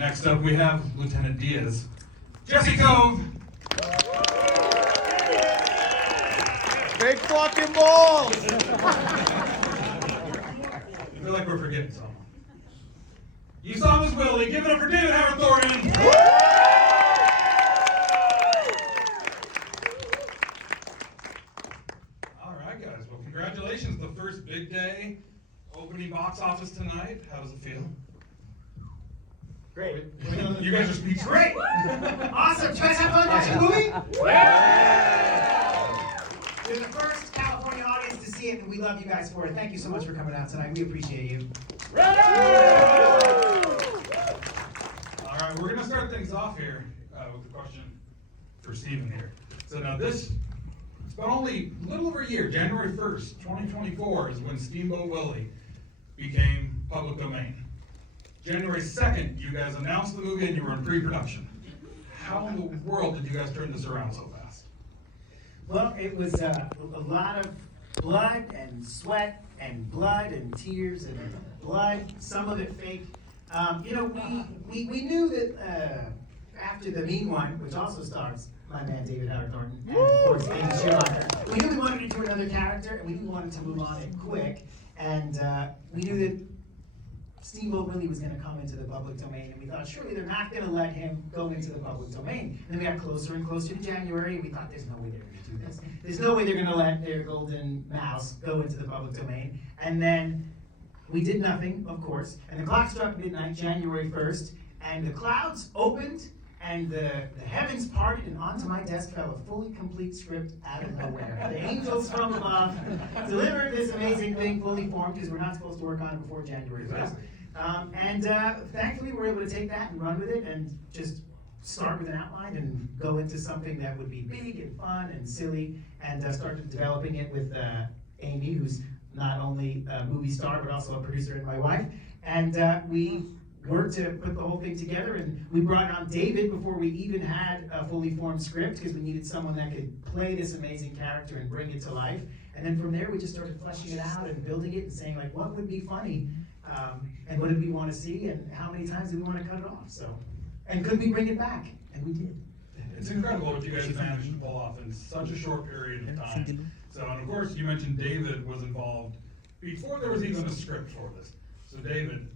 Next up, we have Lieutenant Diaz. Jesse Cove. Big fucking balls! I feel like we're forgetting someone. You saw him as Willie. Give it up for David Howard Thornton. All right, guys. Well, congratulations. The first big day, opening box office tonight. How does it feel? Great. You guys are speechless. Great. Awesome. Did you guys have fun watching the movie? Yeah. You're the first California audience to see it, and we love you guys for it. Thank you so much for coming out tonight. We appreciate you. All right, we're going to start things off here with a question for Steven here. So now it's been only a little over a year, January 1st, 2024 is when Steamboat Willie became public domain. January 2nd, you guys announced the movie and you were in pre-production. How in the world did you guys turn this around so fast? Well, it was a lot of blood and sweat and blood and tears and blood, some of it fake. We knew that after The Mean One, which also stars my man David Howard Thornton, and of course Amy Schumacher, we knew we wanted to do another character, and we knew we wanted to move on it quick, and we knew that Steamboat Willie was going to come into the public domain, and we thought surely they're not going to let him go into the public domain. And then we got closer and closer to January, and we thought there's no way they're going to do this. There's no way they're going to let their golden mouse go into the public domain. And then we did nothing, of course, and the clock struck midnight, January 1st, and the clouds opened, and the heavens parted, and onto my desk fell a fully complete script out of nowhere. The angels from above delivered this amazing thing fully formed, because we're not supposed to work on it before January 1st. Thankfully, we were able to take that and run with it and just start with an outline and go into something that would be big and fun and silly, and started developing it with Amy, who's not only a movie star, but also a producer and my wife. And we worked to put the whole thing together, and we brought on David before we even had a fully formed script, because we needed someone that could play this amazing character and bring it to life. And then from there, we just started fleshing it out and building it and saying, like, what would be funny? And what did we want to see, and how many times did we want to cut it off? So, and could we bring it back? And we did. It's incredible what you guys managed to pull off in such a short period of time. So, and of course, you mentioned David was involved before there was even a script for this. So, David,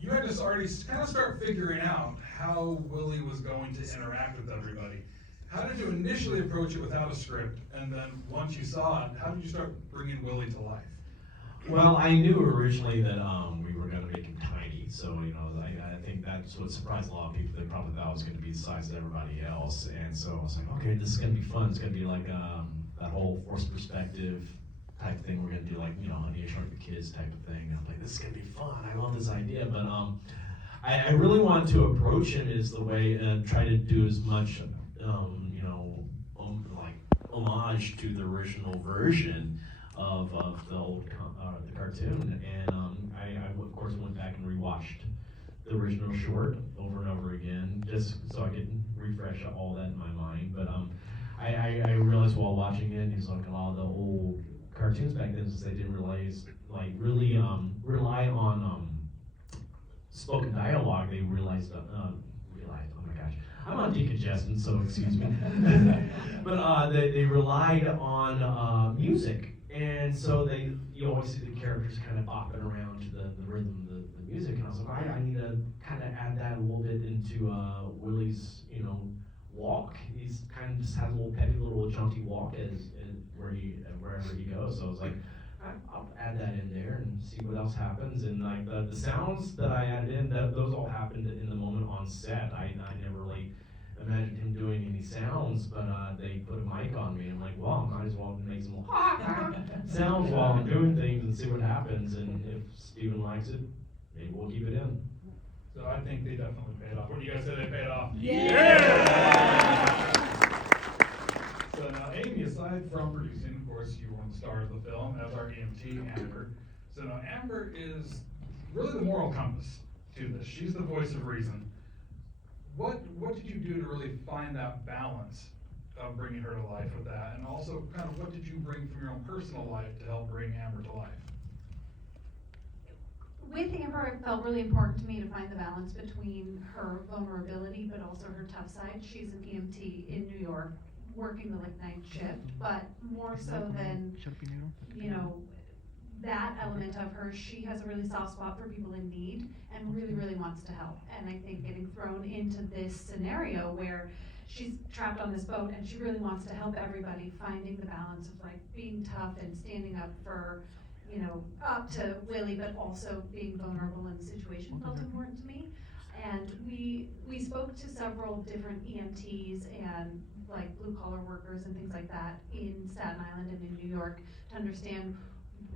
you had to already kind of start figuring out how Willie was going to interact with everybody. How did you initially approach it without a script? And then once you saw it, how did you start bringing Willie to life? Well, I knew originally that we were going to make him tiny, so I think that's what surprised a lot of people. They probably thought it was going to be the size of everybody else, and so I was like, okay, this is going to be fun. It's going to be like that whole forced perspective type thing. We're going to do like Honey, I Shrunk the Kids type of thing. And I'm like, this is going to be fun. I love this idea, but I really wanted to approach him as the way and try to do as much like homage to the original version of the old the cartoon, and I of course went back and rewatched the original short over and over again, just so I could refresh all that in my mind. But I realized while watching it, he's like a lot of the old cartoons back then, since they didn't realize really rely on spoken dialogue. They realized oh my gosh, I'm on decongestant, so excuse me. But they relied on music. And so you always see the characters kind of bopping around to the rhythm of the music, and I was like, I need to kind of add that a little bit into Willie's, walk. He's kind of just has a little petty little jaunty walk wherever he goes. So I was like, I'll add that in there and see what else happens. And like the sounds that I added in, those all happened in the moment on set. I never really imagined him doing any sounds, but they put a mic on me. I'm like, well, I might as well make some sounds while I'm doing things and see what happens. And if Steven likes it, maybe we'll keep it in. So I think they definitely paid off. What do you guys say they paid off? Yeah! So now, Amy, aside from producing, of course, you were one of the stars of the film, as our EMT, Amber. So now, Amber is really the moral compass to this. She's the voice of reason. What did you do to really find that balance of bringing her to life with that? And also, kind of, what did you bring from your own personal life to help bring Amber to life? with Amber, it felt really important to me to find the balance between her vulnerability, but also her tough side. She's an EMT in New York, working the night shift, but more so than, that element of her, she has a really soft spot for people in need and really, really wants to help. And I think getting thrown into this scenario where she's trapped on this boat and she really wants to help everybody, finding the balance of being tough and standing up for, up to Willie, but also being vulnerable in the situation felt important to me. And we spoke to several different EMTs and blue collar workers and things like that in Staten Island and in New York to understand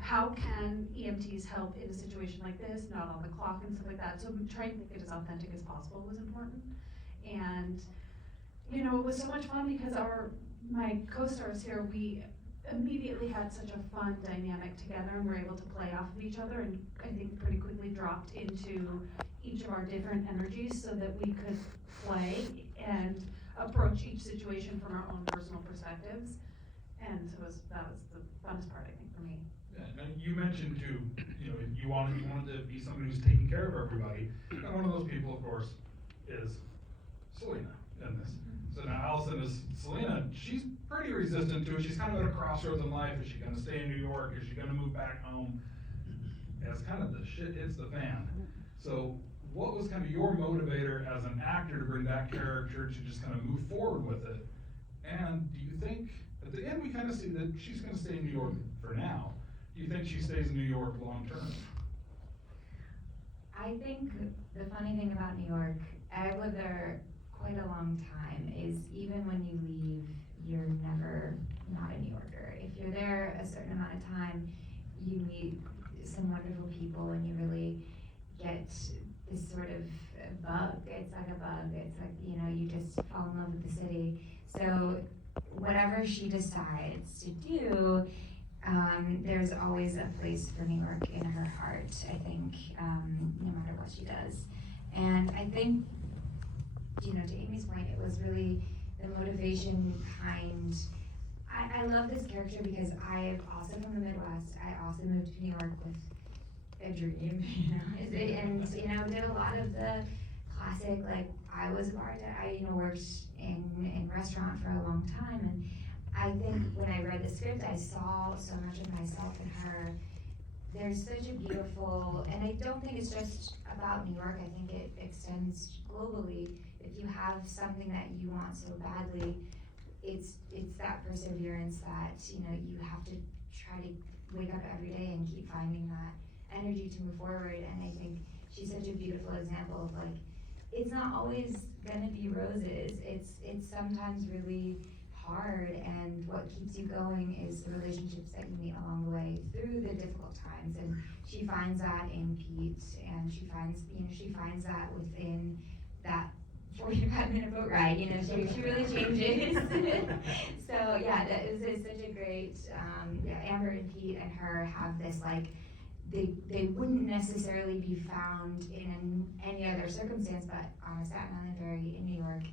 how can EMTs help in a situation like this, not on the clock and stuff like that. So trying to make it as authentic as possible was important. And it was so much fun because my co-stars here, we immediately had such a fun dynamic together and were able to play off of each other, and I think pretty quickly dropped into each of our different energies so that we could play and approach each situation from our own personal perspectives. And so that was the funnest part, I think, for me. Yeah, and you mentioned too, you wanted to be somebody who's taking care of everybody. And one of those people, of course, is Selena in this. So now Allison is Selena. She's pretty resistant to it. She's kind of at a crossroads in life. Is she going to stay in New York? Is she going to move back home? As kind of the shit hits the fan. So what was kind of your motivator as an actor to bring that character to just kind of move forward with it? And do you think, at the end we kind of see that she's going to stay in New York for now. Do you think she stays in New York long term? I think the funny thing about New York, I've lived there quite a long time, is even when you leave, you're never not a New Yorker. If you're there a certain amount of time, you meet some wonderful people and you really get this sort of bug. It's like a bug. It's like, you just fall in love with the city. So whatever she decides to do, there's always a place for New York in her heart, I think, no matter what she does. And I think, to Amy's point, it was really the motivation behind, I love this character because I'm also from the Midwest. I also moved to New York with a dream, and did a lot of the classic, I was a bartender, I worked in restaurant for a long time, and I think when I read the script, I saw so much of myself in her. There's such a beautiful, and I don't think it's just about New York, I think it extends globally. If you have something that you want so badly, it's that perseverance that, you have to try to wake up every day and keep finding that energy to move forward. And I think she's such a beautiful example of it's not always gonna be roses. It's sometimes really hard, and what keeps you going is the relationships that you meet along the way through the difficult times. And she finds that in Pete, and she finds that within that 45-minute boat ride. She really changes. So yeah, that is such a great. Amber and Pete and her have this they wouldn't necessarily be found in any other circumstance, but on a Staten Island ferry in New York,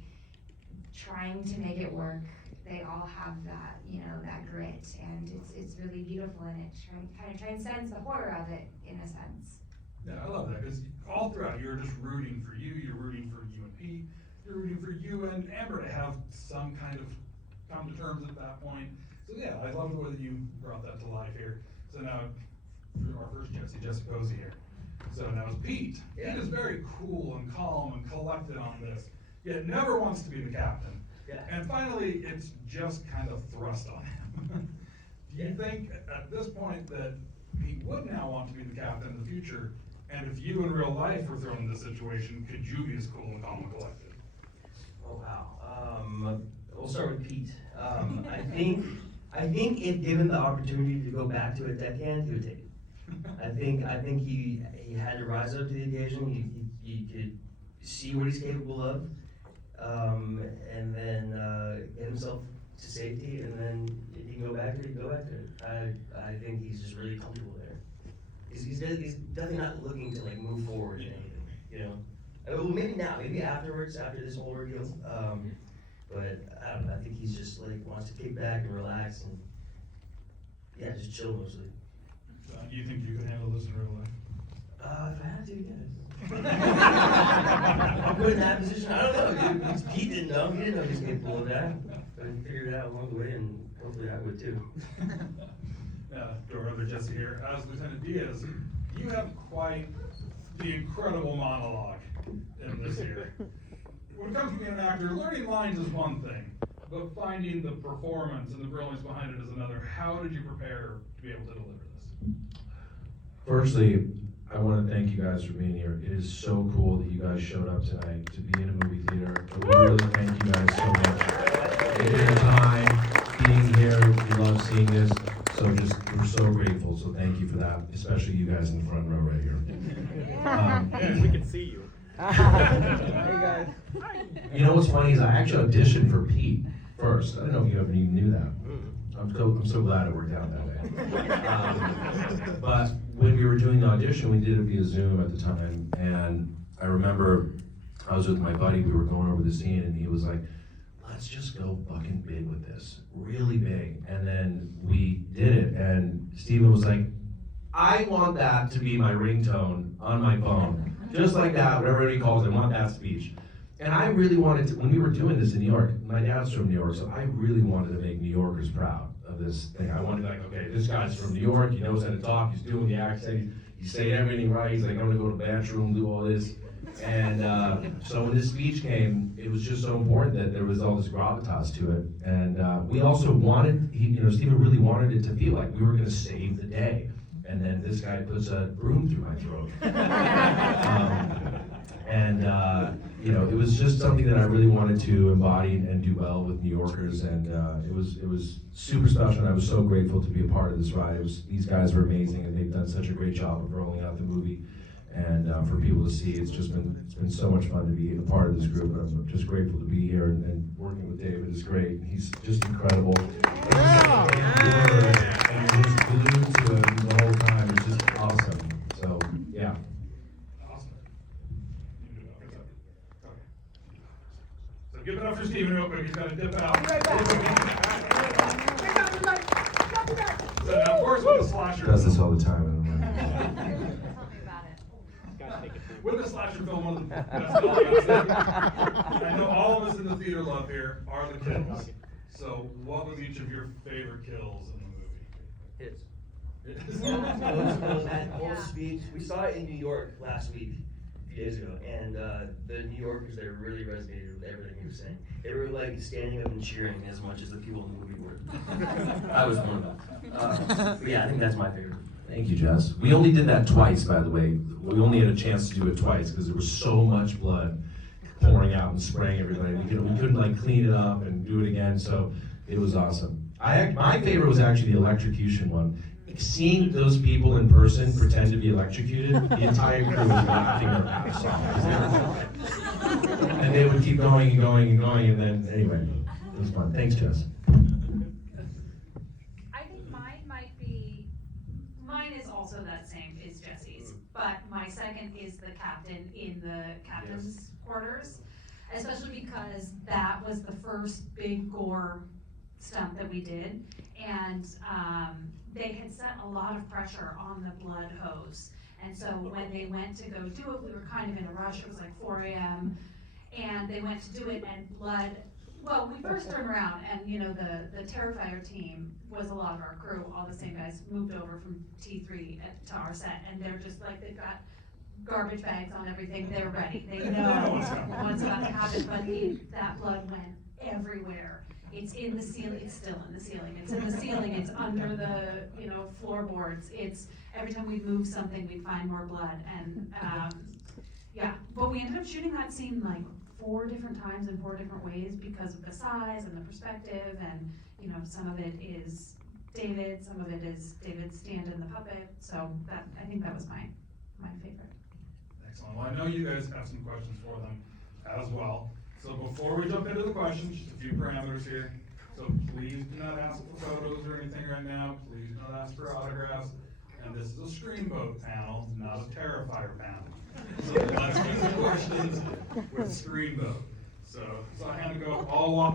trying to make it work. They all have that, that grit, and it's really beautiful, and it kind of transcends the horror of it in a sense. Yeah, I love that, because all throughout you're just rooting for you, you're rooting for you and Pete, you're rooting for you and Amber to have some kind of come to terms at that point. So yeah, I love the way that you brought that to life here. So now, our first Jesse Posey here. So now it's Pete. Yeah. Pete is very cool and calm and collected on this, yet never wants to be the captain. Yeah. And finally, it's just kind of thrust on him. Do you think at this point that he would now want to be the captain in the future? And if you in real life were thrown in this situation, could you be as cool and calm and collected? Oh wow. We'll start with Pete. I think if given the opportunity to go back to a deckhand, he would take it. I think he had to rise up to the occasion. He could see what he's capable of, and then get himself to safety, and then if he can go back to it, he can go back to it. I think he's just really comfortable there. He's definitely not looking to move forward in anything, Well, maybe now, maybe afterwards, after this whole ordeal. But I don't know. I think he's just wants to kick back and relax and just chill mostly. Do you think you could handle this in real life? If I had to, yes. I'm put in that position. I don't know, dude. Pete didn't know. He didn't know he was capable of that. But he figured it out along the way, and hopefully I would too. To our other Jesse here, as Lieutenant Diaz, you have quite the incredible monologue in this here. When it comes to being an actor, learning lines is one thing, but finding the performance and the brilliance behind it is another. How did you prepare to be able to deliver this? Firstly, I want to thank you guys for being here. It is so cool that you guys showed up tonight to be in a movie theater. I really thank you guys so much. Taking your time, being here, we love seeing this. So we're so grateful. So thank you for that, especially you guys in the front row right here. We can see you. Hey guys. You know what's funny is I actually auditioned for Pete first. I don't know if you ever even knew that. I'm so glad it worked out that way. But when we were doing the audition, we did it via Zoom at the time, and I remember I was with my buddy, we were going over the scene, and he was like, let's just go fucking big with this, really big. And then we did it, and Steven was like, I want that to be my ringtone on my phone. Just like that, whatever he calls it, I want that speech. And I really wanted to, when we were doing this in New York, my dad's from New York, so I really wanted to make New Yorkers proud of this thing. I wanted like, okay, this guy's from New York, he knows how to talk, he's doing the accent, he's saying everything right, he's like, I'm gonna go to the bathroom, do all this. And so when this speech came, it was just so important that there was all this gravitas to it. And we also wanted, Steven really wanted it to feel like we were gonna save the day. And then this guy puts a broom through my throat. It was just something that I really wanted to embody and do well with New Yorkers, and it was super special, and I was so grateful to be a part of this ride. These guys were amazing, and they've done such a great job of rolling out the movie, and for people to see, it's been so much fun to be a part of this group. I'm just grateful to be here, and working with David is great. He's just incredible. And he's glued to him the whole time. It's just awesome. So yeah. So give it up for Steven real quick, he's got to dip out. So now, of course, with the slasher Does this film, all the time. And I'm like, Tell me about it. with the slasher film, one of the best films I know all of us in the theater love here are the kills. So what was each of your favorite kills in the movie? His. That whole speech, we saw it in New York last week, a few days ago, and the New Yorkers there really resonated with everything he was saying. They were like standing up and cheering as much as the people in the movie were. I was one of them. But yeah, I think that's my favorite. thank you, Jess. We only did that twice, by the way. We only had a chance to do it twice because there was so much blood pouring out and spraying everybody. We couldn't like clean it up and do it again, so it was awesome. My favorite was actually the electrocution one. Seeing those people in person pretend to be electrocuted, the entire crew was laughing their ass off. And they would keep going and going and going, and then, anyway, it was fun. Thanks, Jess. I think mine is also that same as Jesse's, but my second is the captain in the captain's quarters, especially because that was the first big gore stunt that we did, and they had set a lot of pressure on the blood hose, and so when they went to go do it, we were kind of in a rush. It was like 4 a.m. and they went to do it, and blood. Well, we first turned around, and the Terrifier team was a lot of our crew. All the same guys moved over from T3 to our set, and they're just like, they've got garbage bags on everything. They're ready. They know what's about to happen. But that blood went everywhere. It's in the ceiling. It's still in the ceiling. It's in the ceiling. It's under the floorboards. It's every time we'd move something, we'd find more blood. And yeah, but we ended up shooting that scene like 4 different times in 4 different ways because of the size and the perspective, and some of it is David, some of it is David's stand-in the puppet. So I think that was my favorite. Excellent. Well, I know you guys have some questions for them as well. So before we jump into the questions, just a few parameters here. So please do not ask for photos or anything right now. Please do not ask for autographs. And this is a SCREAMBOAT panel, not a Terrifier panel. So let's get the questions with SCREAMBOAT. So I had to go all walk